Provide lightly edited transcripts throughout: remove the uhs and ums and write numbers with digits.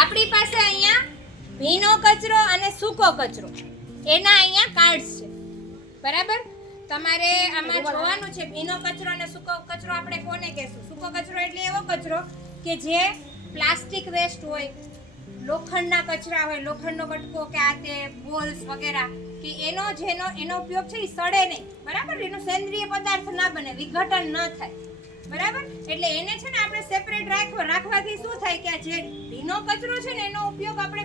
આપણી પાસે અહીંયા ભીનો કચરો અને સૂકો કચરો એના અહીંયા કાર્ડ્સ છે, બરાબર? તમારે આમાં જોવાનું છે ભીનો કચરો અને સૂકો કચરો આપણે કોને કહેશું? સૂકો કચરો એટલે એવો કચરો કે જે પ્લાસ્ટિક વેસ્ટ હોય, લોખંડના કચરા હોય, લોખંડનો કટકો કે આ તે બોલ્સ વગેરે, કે એનો ઉપયોગ છે એ સડે નહીં, બરાબર? એનો સેન્દ્રિય પદાર્થ ના બને, વિઘટન ન થાય, બરાબર? એટલે એને છે ને આપણે સેપરેટ રાખવાથી શું થાય કે જે ભીનો કચરો છે ને એનો ઉપયોગ આપણે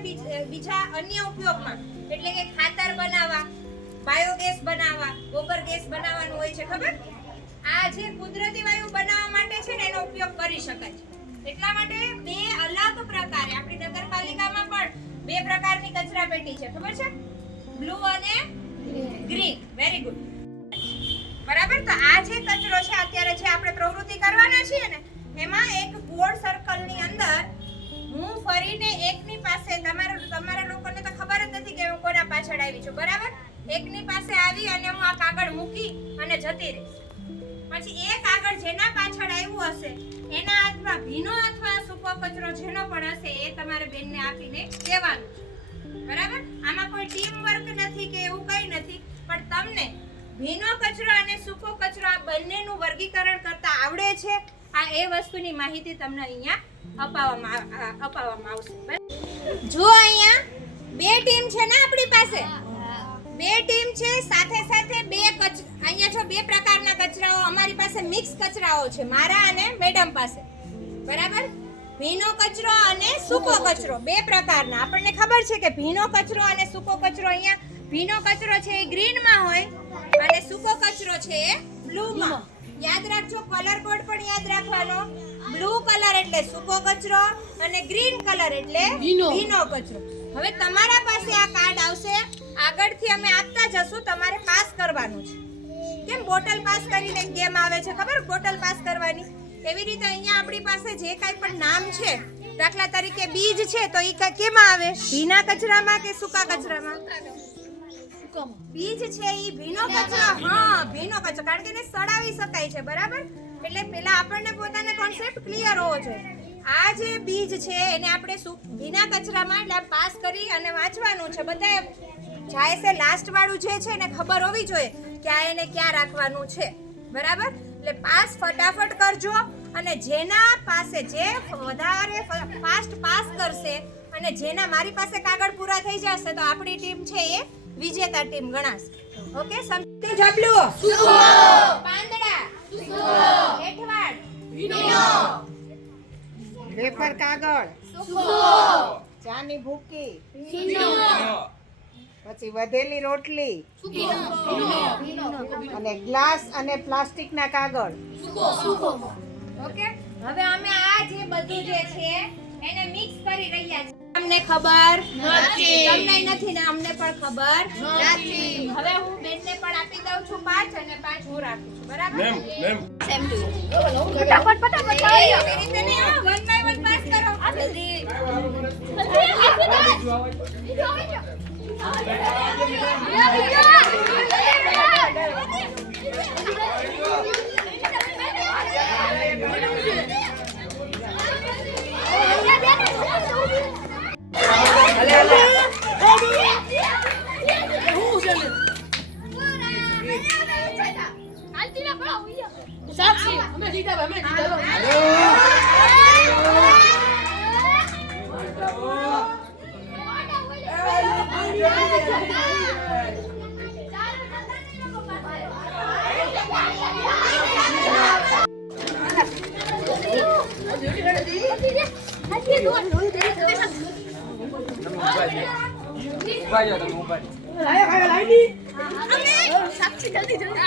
બીજા અન્ય ઉપયોગમાં, એટલે કે ખાતર બનાવવા, બાયોગેસ બનાવવા, ગોબર ગેસ બનાવવાનું હોય છે, ખબર? આ જે કુદરતી વાયુ બનાવવા માટે છે ને એનો ઉપયોગ કરી શકાય છે. એટલા માટે બે અલગ પ્રકારે આપણી નગરપાલિકામાં પણ બે પ્રકારની કચરા પેટી છે, ખબર છે? બ્લુ અને ગ્રીન. વેરી ગુડ, બરાબર? તો આ જે કચરો છે અત્યારે જે આપણે પ્રવૃત્તિ કરવાના છીએ ને એમાં એક ગોળ સર્કલની અંદર હું ફરીને એકની પાસે, તમારા લોકોને તો ખબર જ નથી કે હું કોના પાછળ આવી છું, બરાબર? એકની પાસે આવી અને હું આ કાગળ મૂકી અને જતી રહીશ. પછી એ કાગળ જેના પાછળ આવ્યું હશે એના હાથમાં ભીનો અથવા સૂકો કચરો જેનો પણ હશે એ તમારે બેનને આપીને દેવાનું છે, બરાબર? આમાં કોઈ ટીમ વર્ક નથી કે એવું કંઈ નથી, પણ તમને ભીનો કચરો અને સૂકો કચરો આ બંનેનું વર્ગીકરણ કરતા આવડે છે. આ એ વસ્તુની માહિતી તમને અહીંયા અપાવવામાં આવશે. જો અહીંયા બે ટીમ છે ને આપણી પાસે, બે ટીમ છે, સાથે સાથે અહીંયા જો બે પ્રકારના કચરાઓ અમારી પાસે મિક્સ કચરાઓ છે, મારા અને મેડમ પાસે, બરાબર? ભીનો કચરો અને સૂકો કચરો બે પ્રકારના. આપણને ખબર છે કે ભીનો કચરો અને સૂકો કચરો, અહીંયા ભીનો કચરો છે એ ગ્રીનમાં હોય અને સૂકો કચરો છે એ બ્લુમાં. યાદ રાખજો, કલર કોડ પણ યાદ રાખવાનો. બ્લુ કલર એટલે સૂકો કચરો અને ગ્રીન કલર એટલે ભીનો કચરો. હવે તમારા પાસે આ કાર્ડ આવશે, આગળથી અમે આપતા જશું, તમારે પાસ કરવાનું છે. કેમ બોટલ પાસ કરીને ગેમ આવે છે, ખબર? બોટલ પાસ કરવાની. એવી રીતે અહીંયા આપણી પાસે જે કાંઈ પણ નામ છે, દાખલા તરીકે બીજ છે તો એ કેમાં આવે? ભીના કચરામાં કે સૂકા કચરામાં? બીજ છે એ ભીનો કચરો. હા, ભીનો કચરો, કારણ કે એને સડાવી શકાય છે, બરાબર? એટલે પહેલા આપણને પોતાને કોન્સેપ્ટ ક્લિયર હોવો જોઈએ. આ જે બીજ છે એને આપણે ભીના કચરામાં એટલે પાસ કરી અને વાંચવાનું છે. બધા જાય છે લાસ્ટ વાળું જે છે એને ખબર હોવી જોઈએ કે આ એને ક્યાં રાખવાનું છે, બરાબર? એટલે પાસ ફટાફટ કરજો અને જેના પાસે જે વધારે ફાસ્ટ પાસ કરશે અને જેના મારી પાસે કાગળ પૂરા થઈ જશે તો આપણી ટીમ છે એ વિજેતા ટીમ ગણાશે. ઓકે? સમજો? જબલું સૂકો, પાંદડા સૂકો, હેઠવાડ ભીનો, વેફર કાગળ સૂકો, ચાની ભૂકી ભીનો, પછી વધેલી રોટલી અને ગ્લાસ અને પ્લાસ્ટિકના કાગળ સૂકો. ઓકે? હવે અમે આ જે બધું જે છે એને મિક્સ કરી રહ્યા છીએ. તમને ખબર નથી, તમને નથી ને અમને પણ ખબર નથી. હવે હું બેનને પણ આપી દઉં છું 5 અને 5 હું રાખું છું, બરાબર? Same to you. ફટાફટ એવી રીતે નહીં, 1 બાય 1 પાસ કરો. જલ્દી સાક્ષી અમે જીતા સાક્ષી જલ્દી જલ્દી